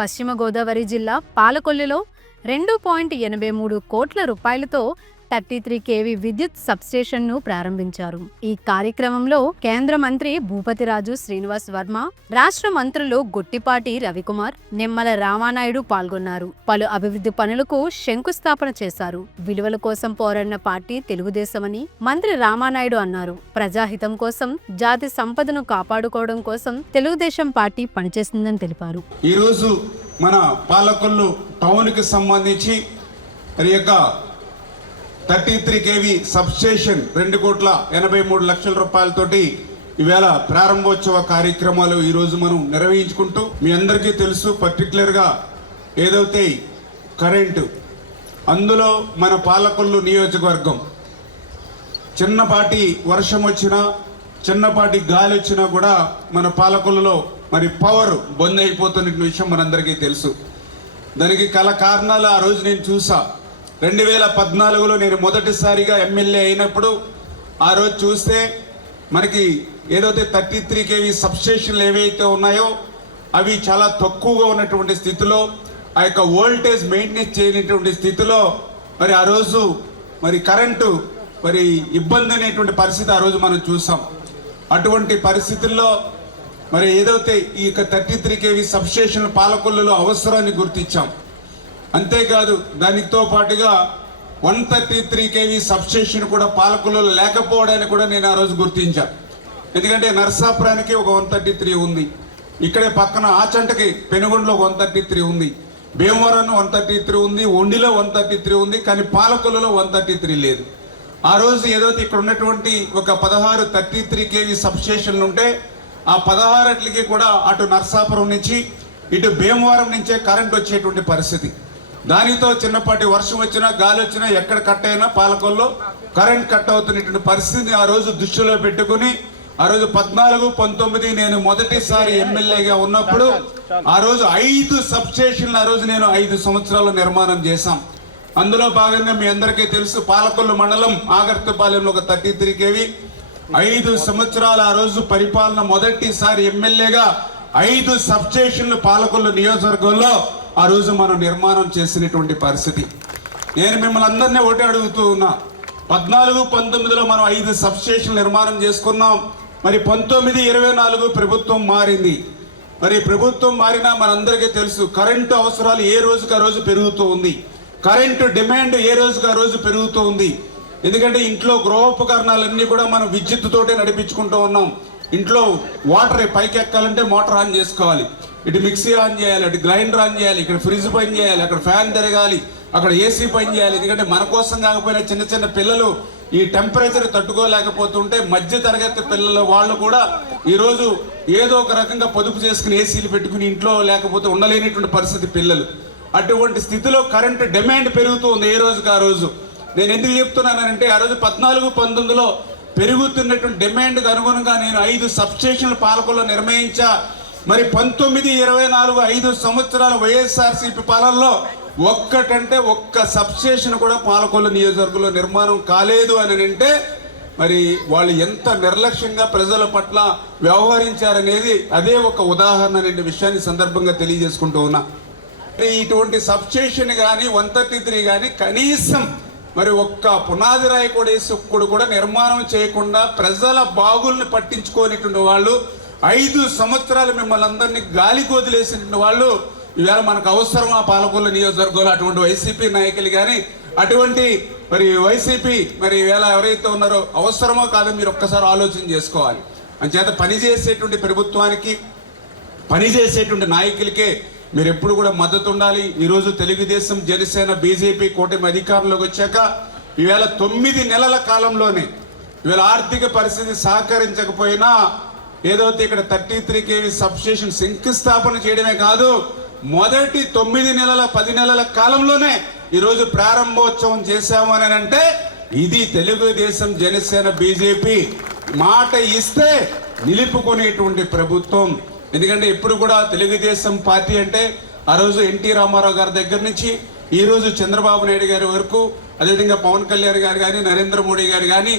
పశ్చిమ గోదావరి జిల్లా పాలకొల్లులో 2.83 కోట్ల రూపాయలతో 33 kV విద్యుత్ సబ్స్టేషన్ను ప్రారంభించారు. ఈ కార్యక్రమంలో కేంద్ర మంత్రి భూపతిరాజు శ్రీనివాస్ వర్మ, రాష్ట్ర మంత్రులు గొట్టిపాటి రవికుమార్, నిమ్మల రామానాయుడు పాల్గొన్నారు. పలు అభివృద్ధి పనులకు శంకుస్థాపన చేశారు. విలువల కోసం పోరాడిన పార్టీ తెలుగుదేశమని మంత్రి రామానాయుడు అన్నారు. ప్రజాహితం కోసం, జాతి సంపదను కాపాడుకోవడం కోసం తెలుగుదేశం పార్టీ పనిచేస్తుందని తెలిపారు. ఈ రోజు మన పాలకొల్లు టౌన్ కి సంబంధించి 33 kV సబ్స్టేషన్ 2,83,00,000 రూపాయలతోటి ఈవేళ ప్రారంభోత్సవ కార్యక్రమాలు ఈ రోజు మనం నిర్వహించుకుంటూ, మీ అందరికీ తెలుసు పర్టికులర్ గా ఏదైతే కరెంటు అందులో మన పాలకొల్లు నియోజకవర్గం చిన్నపాటి వర్షం వచ్చినా, చిన్నపాటి గాలి వచ్చినా కూడా మన పాలకొల్లులో మరి పవర్ బంద్ అయిపోతున్న విషయం మనందరికీ తెలుసు. దానికి కారణాలు ఆ రోజు నేను చూసా. 2014లో నేను మొదటిసారిగా ఎమ్మెల్యే అయినప్పుడు ఆ రోజు చూస్తే మనకి ఏదైతే 33 kV సబ్స్టేషన్లు ఏవైతే ఉన్నాయో అవి చాలా తక్కువగా ఉన్నటువంటి స్థితిలో, ఆ యొక్క వోల్టేజ్ మెయింటెనెన్స్ చేయనటువంటి స్థితిలో మరి ఆ రోజు మరి కరెంటు మరి ఇబ్బంది అనేటువంటి పరిస్థితి ఆ రోజు మనం చూసాం. అటువంటి పరిస్థితుల్లో మరి ఏదైతే ఈ యొక్క 33 kV సబ్స్టేషన్ పాలకొల్లులో అవసరాన్ని గుర్తించాం. అంతేకాదు దానితో పాటుగా 133 kV సబ్స్టేషన్ కూడా పాలకొల్లులో లేకపోవడాన్ని కూడా నేను ఆ రోజు గుర్తించాను. ఎందుకంటే నర్సాపురానికి ఒక 133 ఉంది, ఇక్కడే పక్కన ఆచంటకి పెనుగొండలో 133 ఉంది, భీమవరం 133 ఉంది, ఒండిలో 133 ఉంది, కానీ పాలకొల్లులో 133 లేదు. ఆ రోజు ఏదైతే ఇక్కడ ఉన్నటువంటి ఒక 16 33 kV సబ్స్టేషన్లు ఉంటే ఆ 16 కూడా అటు నర్సాపురం నుంచి ఇటు భీమవరం నుంచే కరెంట్ వచ్చేటువంటి పరిస్థితి. దానితో చిన్నపాటి వర్షం వచ్చినా, గాలి వచ్చినా, ఎక్కడ కట్ అయినా పాలకొల్లో కరెంట్ కట్ అవుతున్నటువంటి పరిస్థితిని ఆ రోజు దృష్టిలో పెట్టుకుని ఆ రోజు 14, 19 నేను మొదటిసారి ఎమ్మెల్యేగా ఉన్నప్పుడు ఆ రోజు 5 సబ్స్టేషన్లు ఆ రోజు నేను 5 సంవత్సరాలు నిర్మాణం చేశాం. అందులో భాగంగా మీ అందరికీ తెలుసు పాలకొల్లు మండలం ఆగర్తపాలెంలో ఒక 33 kV 5 సంవత్సరాలు ఆ రోజు పరిపాలన మొదటిసారి ఎమ్మెల్యేగా 5 సబ్స్టేషన్లు పాలకొల్లు నియోజకవర్గంలో ఆ రోజు మనం నిర్మాణం చేసినటువంటి పరిస్థితి. నేను మిమ్మల్ని అందరినీ ఒకటి అడుగుతూ ఉన్నా, 14, 19లో మనం 5 సబ్స్టేషన్లు నిర్మాణం చేసుకున్నాం. మరి 19, 24 ప్రభుత్వం మారింది. మరి ప్రభుత్వం మారినా మనందరికీ తెలుసు కరెంటు అవసరాలు ఏ రోజుకి ఆ రోజు పెరుగుతూ ఉంది, కరెంటు డిమాండ్ ఏ రోజుకి ఆ రోజు పెరుగుతూ ఉంది. ఎందుకంటే ఇంట్లో గృహోపకరణాలన్నీ కూడా మనం విద్యుత్ తోటే నడిపించుకుంటూ ఉన్నాం. ఇంట్లో వాటర్ పైకి ఎక్కాలంటే మోటార్ ఆన్ చేసుకోవాలి, ఇటు మిక్సీ ఆన్ చేయాలి, అటు గ్రైండర్ ఆన్ చేయాలి, ఇక్కడ ఫ్రిడ్జ్ పని చేయాలి, అక్కడ ఫ్యాన్ తిరగాలి, అక్కడ ఏసీ పని చేయాలి. ఎందుకంటే మన కోసం కాకపోయినా చిన్న చిన్న పిల్లలు ఈ టెంపరేచర్ తట్టుకోలేకపోతుంటే మధ్య తరగతి పిల్లలు వాళ్ళు కూడా ఈరోజు ఏదో ఒక రకంగా పొదుపు చేసుకుని ఏసీలు పెట్టుకుని ఇంట్లో లేకపోతే ఉండలేనిటువంటి పరిస్థితి పిల్లలు. అటువంటి స్థితిలో కరెంటు డిమాండ్ పెరుగుతుంది ఏ రోజుకి ఆ రోజు. నేను ఎందుకు చెప్తున్నానంటే ఆ రోజు 14, 19లో పెరుగుతున్నటువంటి డిమాండ్కి అనుగుణంగా నేను 5 సబ్స్టేషన్లు పాలకొల్లో నిర్మించా. మరి 19, 24 5 సంవత్సరాల వైఎస్ఆర్సీపీ పాలనలో ఒక్క సబ్స్టేషన్ కూడా పాలకొల్లు నియోజకవర్గంలో నిర్మాణం కాలేదు అని అంటే మరి వాళ్ళు ఎంత నిర్లక్ష్యంగా ప్రజల పట్ల వ్యవహరించారనేది అదే ఒక ఉదాహరణ అనే విషయాన్ని సందర్భంగా తెలియజేసుకుంటూ ఉన్నా. ఇటువంటి సబ్స్టేషన్ కానీ 133 కానీ కనీసం మరి ఒక్క పునాది రాయి కూడా నిర్మాణం చేయకుండా ప్రజల బాగుల్ని పట్టించుకోనిటువంటి వాళ్ళు 5 సంవత్సరాలు మిమ్మల్ని అందరినీ గాలికి వదిలేసినటువంటి వాళ్ళు ఈవేళ మనకు అవసరం ఆ పాలకొల్లు నియోజకవర్గంలో అటువంటి వైసీపీ నాయకులు కానీ అటువంటి మరి వైసీపీ మరి ఈవేళ ఎవరైతే ఉన్నారో అవసరమో కాదో మీరు ఒక్కసారి ఆలోచన చేసుకోవాలి. అంచేత పనిచేసేటువంటి ప్రభుత్వానికి, పనిచేసేటువంటి నాయకులకే మీరు ఎప్పుడు కూడా మద్దతు ఉండాలి. ఈరోజు తెలుగుదేశం, జనసేన, బీజేపీ కూటమి అధికారంలోకి వచ్చాక ఈవేళ 9 నెలల కాలంలోనే ఈవేళ ఆర్థిక పరిస్థితి సహకరించకపోయినా ఏదైతే ఇక్కడ 33 kV సబ్స్టేషన్ శంకుస్థాపన చేయడమే కాదు, మొదటి 9 నెలల 10 నెలల కాలంలోనే ఈరోజు ప్రారంభోత్సవం చేశాము అని అంటే ఇది తెలుగుదేశం, జనసేన, బీజేపీ మాట ఇస్తే నిలుపుకునేటువంటి ప్రభుత్వం. ఎందుకంటే ఎప్పుడు కూడా తెలుగుదేశం పార్టీ అంటే ఆ రోజు ఎన్టీ రామారావు గారి దగ్గర నుంచి ఈ రోజు చంద్రబాబు నాయుడు గారి వరకు, అదేవిధంగా పవన్ కళ్యాణ్ గారు కానీ, నరేంద్ర మోడీ గారు కానీ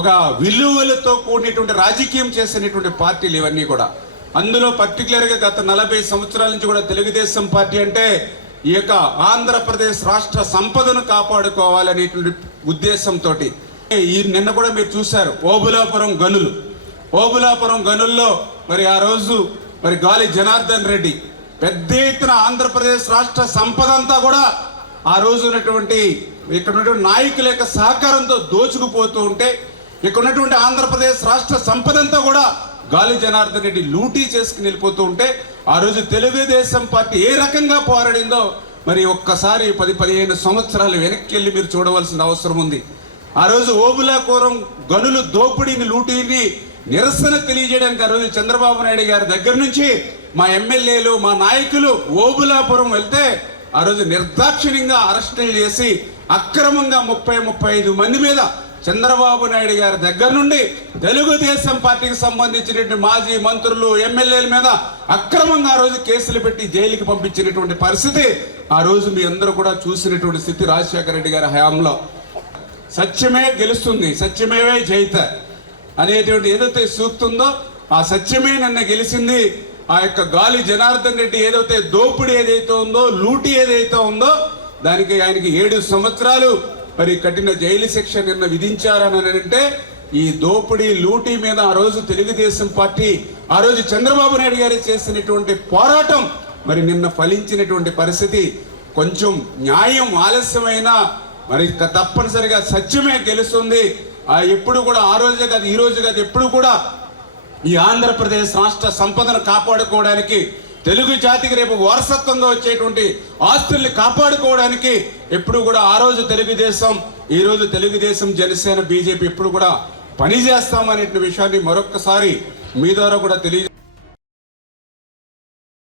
ఒక విలువలతో కూడినటువంటి రాజకీయం చేసినటువంటి పార్టీలు ఇవన్నీ కూడా. అందులో పర్టికులర్గా గత 40 సంవత్సరాల నుంచి కూడా తెలుగుదేశం పార్టీ అంటే ఈ యొక్క ఆంధ్రప్రదేశ్ రాష్ట్ర సంపదను కాపాడుకోవాలనేటువంటి ఉద్దేశంతో ఈ నిన్న కూడా మీరు చూశారు ఓబులాపురం గనుల్లో మరి ఆ రోజు మరి గాలి జనార్దన్ రెడ్డి పెద్ద ఎత్తున ఆంధ్రప్రదేశ్ రాష్ట్ర సంపద అంతా కూడా ఆ రోజు ఉన్నటువంటి ఇక్కడ ఉన్నటువంటి నాయకుల యొక్క సహకారంతో దోచుకుపోతూ ఉంటే ఇక్కడ ఉన్నటువంటి ఆంధ్రప్రదేశ్ రాష్ట్ర సంపద అంతా కూడా గాలి జనార్దన్ రెడ్డి లూటీ చేసుకుని వెళ్ళిపోతూ ఉంటే ఆ రోజు తెలుగుదేశం పార్టీ ఏ రకంగా పోరాడిందో మరి ఒక్కసారి 10-15 సంవత్సరాలు వెనక్కి వెళ్ళి మీరు చూడవలసిన అవసరం ఉంది. ఆ రోజు ఓబులాపురం గనులు దోపిడీని లూటీని నిరసన తెలియజేయడానికి ఆ రోజు చంద్రబాబు నాయుడు గారి దగ్గర నుంచి మా ఎమ్మెల్యేలు మా నాయకులు ఓబులాపురం వెళ్తే ఆ రోజు నిర్దాక్షిణ్యంగా అరెస్టులు చేసి అక్రమంగా 30-35 మంది మీద చంద్రబాబు నాయుడు గారి దగ్గర నుండి తెలుగుదేశం పార్టీకి సంబంధించినటువంటి మాజీ మంత్రులు ఎమ్మెల్యేల మీద అక్రమంగా ఆ రోజు కేసులు పెట్టి జైలుకి పంపించినటువంటి పరిస్థితి ఆ రోజు మీ అందరూ కూడా చూసినటువంటి స్థితి రాజశేఖర రెడ్డి గారి హయాంలో. సత్యమే గెలుస్తుంది, సత్యమేవే జయిత అనేటువంటి ఏదైతే సూక్తుందో ఆ సత్యమే నన్ను గెలిచింది. ఆ యొక్క గాలి జనార్దన్ రెడ్డి ఏదైతే దోపిడీ ఏదైతే ఉందో లూటీ ఏదైతే ఉందో దానికి ఆయనకి 7 సంవత్సరాలు మరి కఠిన జైలు శిక్ష నిన్న విధించారని అంటే ఈ దోపిడీ లూటీ మీద ఆ రోజు తెలుగుదేశం పార్టీ ఆ రోజు చంద్రబాబు నాయుడు గారు చేసినటువంటి పోరాటం మరి నిన్న ఫలించినటువంటి పరిస్థితి. కొంచెం న్యాయం ఆలస్యమైన మరి తప్పనిసరిగా సత్యమే గెలుస్తుంది. ఎప్పుడు కూడా ఆ రోజే కాదు ఈ రోజు కాదు ఎప్పుడు కూడా ఈ ఆంధ్రప్రదేశ్ రాష్ట్ర సంపదను కాపాడుకోవడానికి తెలుగు జాతికి రేపు వారసత్వంగా వచ్చేటువంటి ఆస్తుల్ని కాపాడుకోవడానికి ఎప్పుడు కూడా ఆ రోజు తెలుగుదేశం ఈ రోజు తెలుగుదేశం జనసేన బీజేపీ ఎప్పుడు కూడా పనిచేస్తామనే విషయాన్ని మరొక్కసారి మీ ద్వారా కూడా తెలియజేస్తాం.